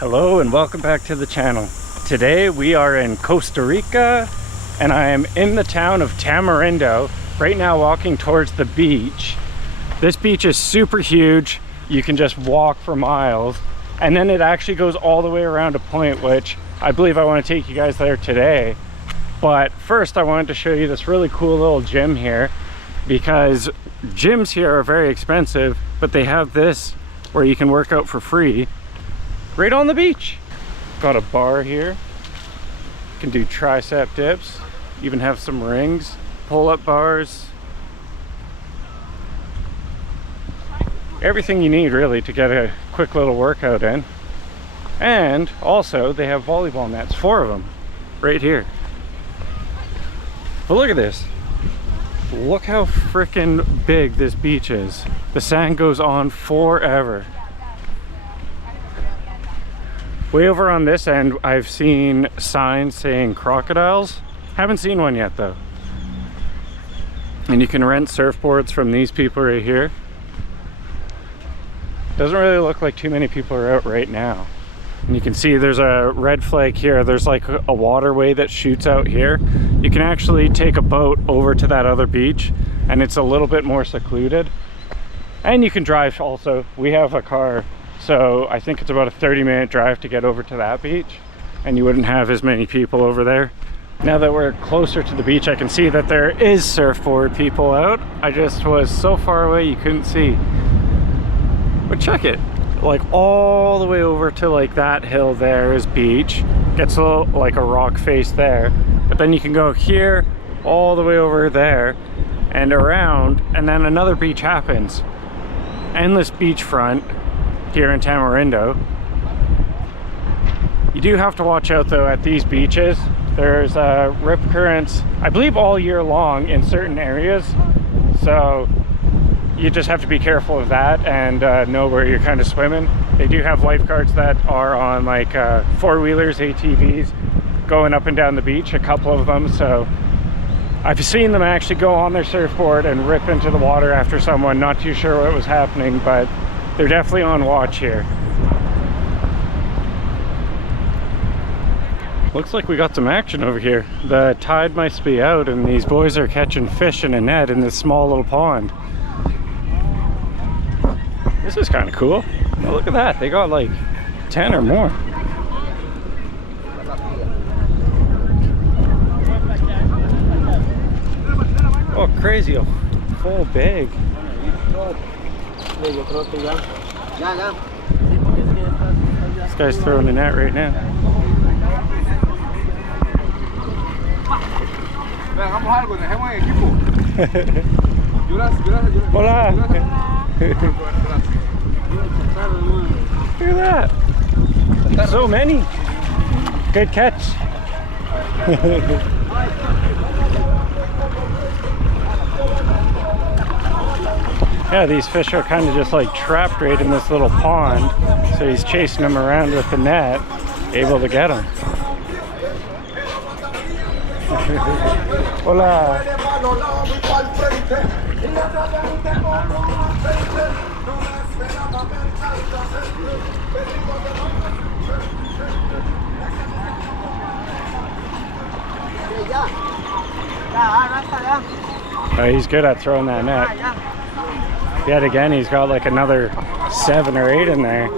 Hello and welcome back to the channel. Today we are in Costa Rica and I am in the town of Tamarindo right now, walking towards the beach. This beach is super huge. You can just walk for miles, and then it actually goes all the way around a point, which I believe I want to take you guys there today. But first I wanted to show you this really cool little gym here, because gyms here are very expensive, but they have this where you can work out for free right on the beach. Got a bar here. You can do tricep dips, even have some rings, pull-up bars. Everything you need really to get a quick little workout in. And also they have volleyball nets, 4 of them right here. But look at this. Look how freaking big this beach is. The sand goes on forever. Way over on this end, I've seen signs saying crocodiles. Haven't seen one yet though. And you can rent surfboards from these people right here. Doesn't really look like too many people are out right now. And you can see there's a red flag here. There's like a waterway that shoots out here. You can actually take a boat over to that other beach and it's a little bit more secluded. And you can drive also. We have a car. So I think it's about a 30-minute drive to get over to that beach, and you wouldn't have as many people over there. Now that we're closer to the beach, I can see that there is surfboard people out. I just was so far away you couldn't see. But check it, like all the way over to like that hill there is beach. Gets a little like a rock face there, but then you can go here all the way over there and around, and then another beach happens. Endless beachfront here in Tamarindo. You do have to watch out though at these beaches. There's rip currents, I believe, all year long in certain areas, so you just have to be careful of that and know where you're kind of swimming. They do have lifeguards that are on like four-wheelers, ATVs, going up and down the beach, a couple of them. So I've seen them actually go on their surfboard and rip into the water after someone. Not too sure what was happening, but they're definitely on watch here. Looks like we got some action over here. The tide must be out and these boys are catching fish in a net in this small little pond. This is kind of cool. Oh, look at that. They got like 10 or more. Oh, crazy. A full bag. This guy's throwing the net right now. Hola. Look at that. So many. Good catch. Yeah, these fish are kind of just like trapped right in this little pond. So he's chasing them around with the net, able to get them. Hola. Oh, he's good at throwing that net. Yet again, he's got like another 7 or 8 in there.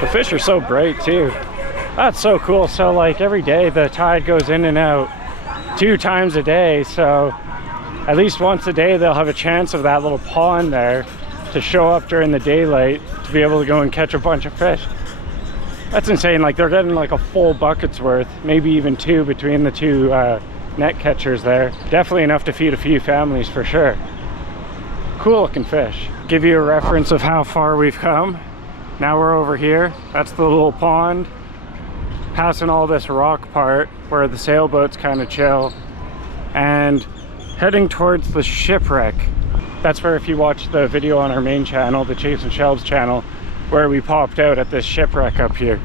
The fish are so bright too. That's so cool. So like every day the tide goes in and out 2 times a day. So at least once a day they'll have a chance of that little pond there to show up during the daylight to be able to go and catch a bunch of fish. That's insane. Like they're getting like a full bucket's worth, maybe even 2 between the 2 net catchers there. Definitely enough to feed a few families for sure. Cool looking fish. Give you a reference of how far we've come. Now we're over here. That's the little pond. Passing all this rock part where the sailboats kind of chill. And heading towards the shipwreck. That's where, if you watch the video on our main channel, the Chase and Shelves channel, where we popped out at this shipwreck up here.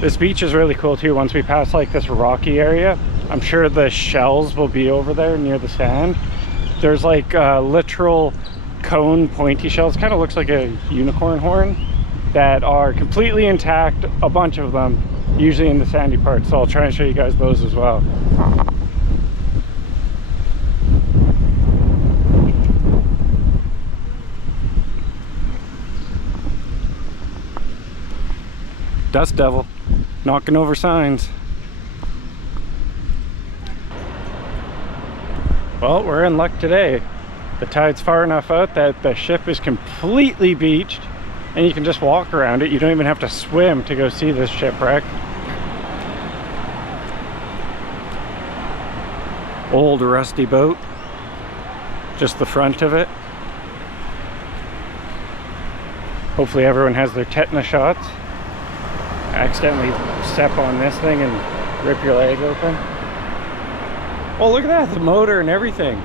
This beach is really cool too. Once we pass like this rocky area, I'm sure the shells will be over there near the sand. There's like literal cone pointy shells, kind of looks like a unicorn horn, that are completely intact, a bunch of them, usually in the sandy part. So I'll try and show you guys those as well. Dust devil, knocking over signs. Well, we're in luck today. The tide's far enough out that the ship is completely beached and you can just walk around it. You don't even have to swim to go see this shipwreck. Old rusty boat. Just the front of it. Hopefully everyone has their tetanus shots. Accidentally step on this thing and rip your leg open. Oh, look at that, the motor and everything.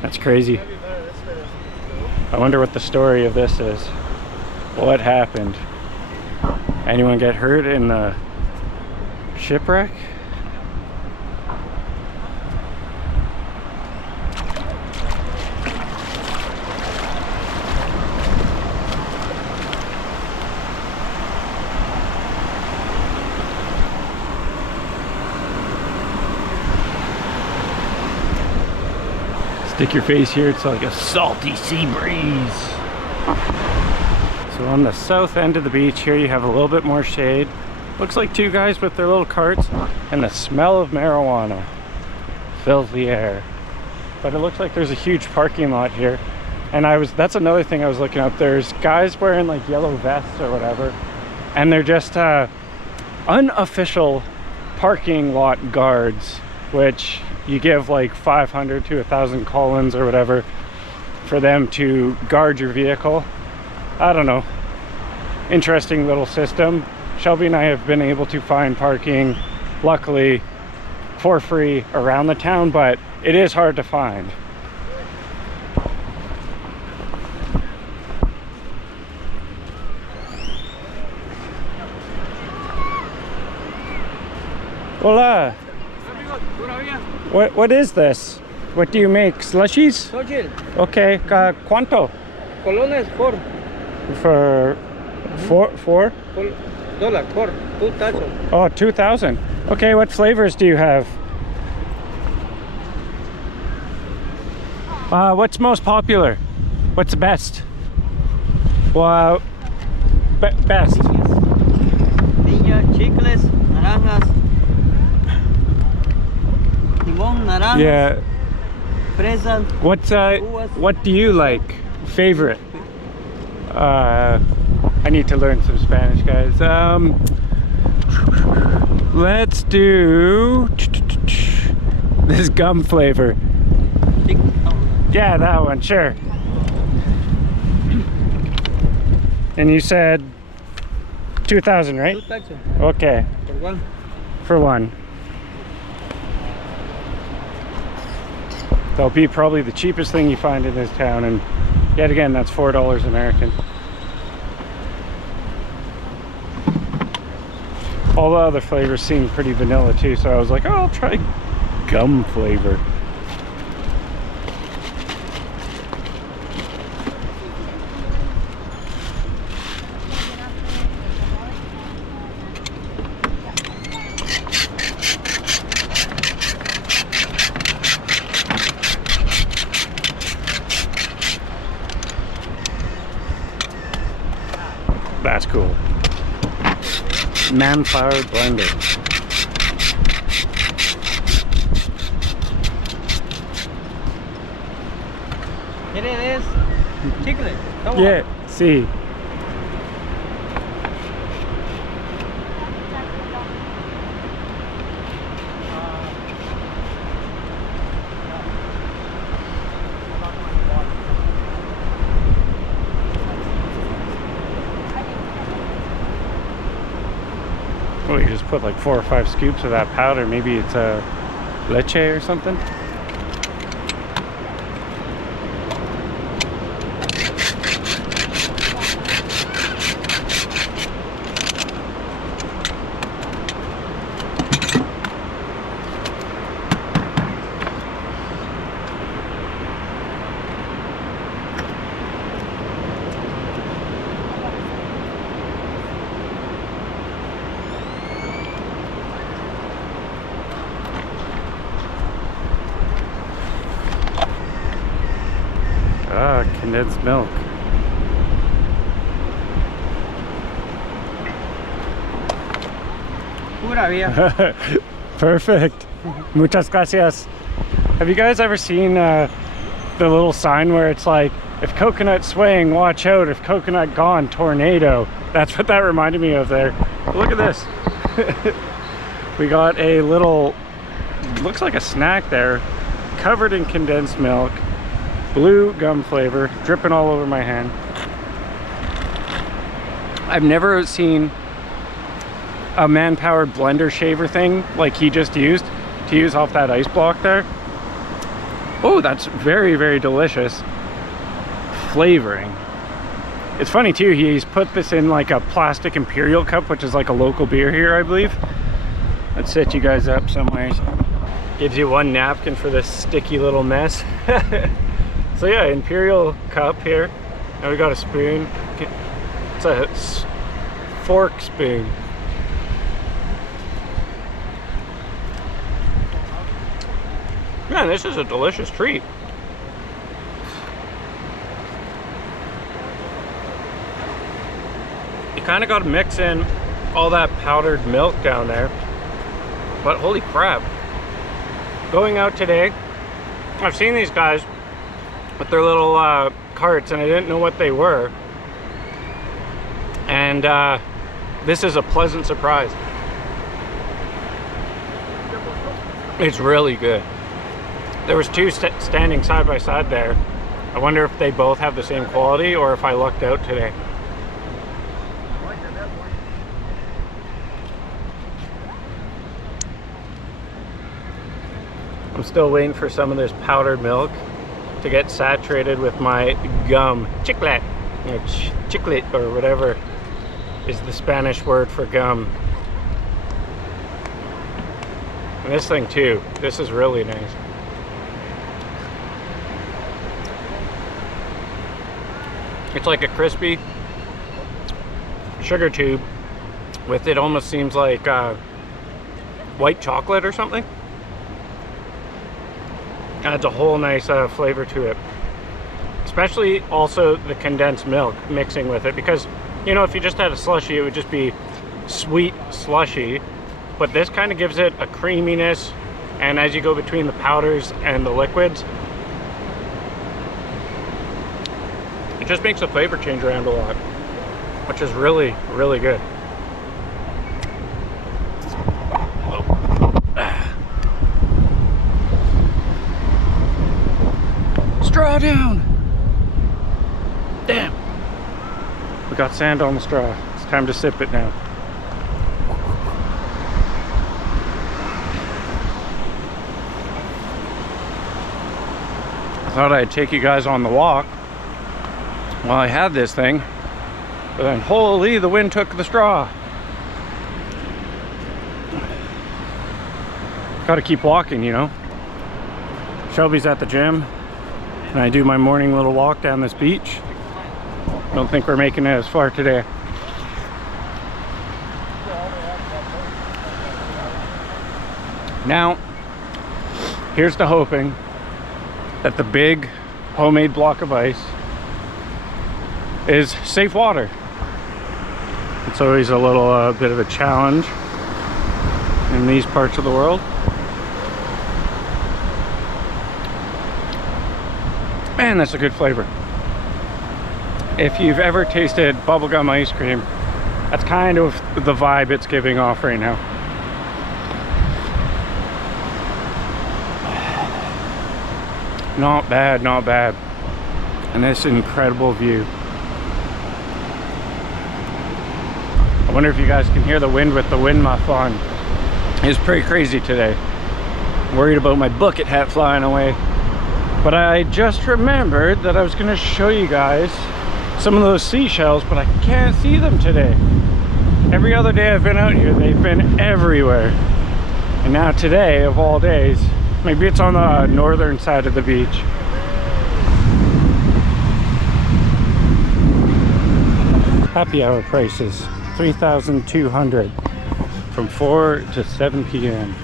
That's crazy. I wonder what the story of this is. What happened? Anyone get hurt in the shipwreck? Stick your face here, it's like a salty sea breeze. So on the south end of the beach here you have a little bit more shade. Looks like two guys with their little carts, and the smell of marijuana fills the air. But it looks like there's a huge parking lot here. And that's another thing I was looking up. There's guys wearing like yellow vests or whatever, and they're just unofficial parking lot guards, which you give like 500 to 1,000 colons or whatever for them to guard your vehicle. I don't know. Interesting little system. Shelby and I have been able to find parking, luckily, for free around the town, but it is hard to find. Hola. What is this? What do you make? Slushies? Sojil. Okay. ¿Cuánto? Colones for For $4? dollar for 2,000. Oh, 2,000. Okay, what flavors do you have? What's most popular? What's the best? Well, best. Piña, chicles, naranjas, limón, naranjas, Yeah. fresas. What do you like? Favorite? I need to learn some Spanish, guys. Let's do this gum flavor. Yeah, that one, sure. And you said 2,000, right? 2,000 Okay, for one. for one. That'll be probably the cheapest thing you find in this town, and yet again, that's $4 American. All the other flavors seem pretty vanilla too, so I was like, oh, I'll try gum flavor. That's cool. Man-powered blender. Here it is. Chicle. Yeah, see. Oh, you just put like 4 or 5 scoops of that powder. Maybe it's a leche or something. condensed milk. Pura vida. Perfect. Muchas gracias. Have you guys ever seen the little sign where it's like, if coconut swaying, watch out. If coconut gone, tornado. That's what that reminded me of there. Look at this. We got a little, looks like a snack there, covered in condensed milk, blue gum flavor, dripping all over my hand. I've never seen a man-powered blender shaver thing like he just used to use off that ice block there. Oh, that's very, very delicious flavoring. It's funny too, he's put this in like a plastic imperial cup, which is like a local beer here, I believe. Let's set you guys up somewhere. Gives you one napkin for this sticky little mess. So yeah, imperial cup here. Now we got a spoon. It's a fork spoon. Man, this is a delicious treat. You kind of got to mix in all that powdered milk down there. But holy crap. Going out today, I've seen these guys with their little carts and I didn't know what they were. And this is a pleasant surprise. It's really good. There was two standing side by side there. I wonder if they both have the same quality or if I lucked out today. I'm still waiting for some of this powdered milk to get saturated with my gum. Chiclet. Chiclet or whatever is the Spanish word for gum. And this thing too, this is really nice. It's like a crispy sugar tube with, it almost seems like white chocolate or something. Adds a whole nice flavor to it. Especially also the condensed milk mixing with it, because you know, if you just had a slushie, it would just be sweet slushy. But this kind of gives it a creaminess, and as you go between the powders and the liquids, it just makes the flavor change around a lot, which is really, really good. Straw down! Damn! We got sand on the straw. It's time to sip it now. I thought I'd take you guys on the walk while I had this thing, but then holy, the wind took the straw. Gotta keep walking, you know. Shelby's at the gym and I do my morning little walk down this beach. Don't think we're making it as far today. Now, here's to hoping that the big homemade block of ice is safe water. It's always a little bit of a challenge in these parts of the world. Man, that's a good flavor. If you've ever tasted bubblegum ice cream, that's kind of the vibe it's giving off right now. Not bad, not bad. And this incredible view. I wonder if you guys can hear the wind with the wind muff on. It's pretty crazy today. I'm worried about my bucket hat flying away. But I just remembered that I was going to show you guys some of those seashells, but I can't see them today. Every other day I've been out here, they've been everywhere. And now today, of all days, maybe it's on the northern side of the beach. Happy hour prices, $3,200 from 4 to 7 p.m.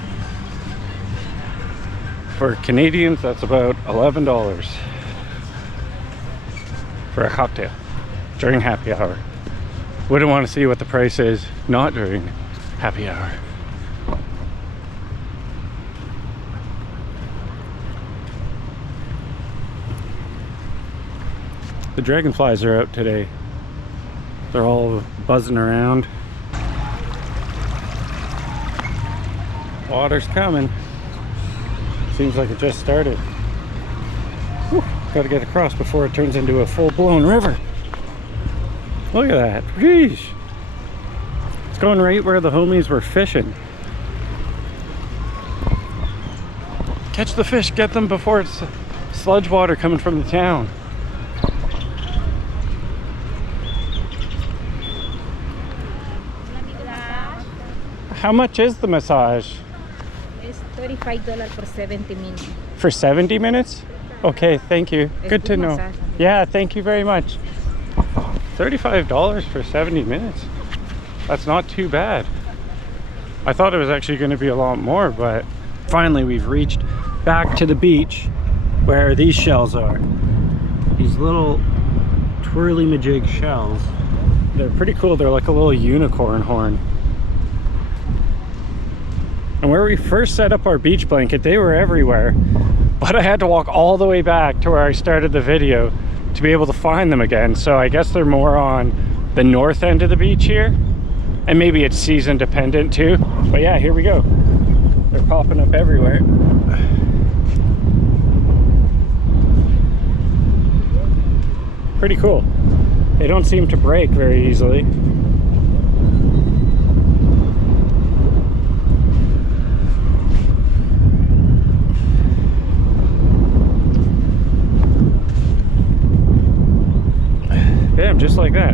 For Canadians, that's about $11. for a cocktail during happy hour. Wouldn't want to see what the price is not during happy hour. The dragonflies are out today. They're all buzzing around. Water's coming. Seems like it just started. Whew, gotta get across before it turns into a full-blown river. Look at that. Sheesh. It's going right where the homies were fishing. Catch the fish, get them before it's sludge water coming from the town. How much is the massage? It's $35 for 70 minutes. For 70 minutes? Okay, thank you. Good to know. Massage. Yeah, thank you very much. $35 for 70 minutes. That's not too bad. I thought it was actually going to be a lot more, but finally we've reached back to the beach where these shells are. These little twirly-majig shells. They're pretty cool. They're like a little unicorn horn. And where we first set up our beach blanket, they were everywhere. But I had to walk all the way back to where I started the video to be able to find them again. So I guess they're more on the north end of the beach here. And maybe it's season dependent too. But yeah, here we go. They're popping up everywhere. Pretty cool. They don't seem to break very easily. Bam, just like that.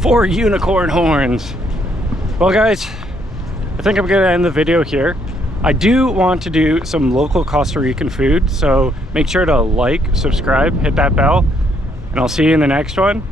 4 unicorn horns. Well guys, I think I'm gonna end the video here. I do want to do some local Costa Rican food, so make sure to like, subscribe, hit that bell, and I'll see you in the next one.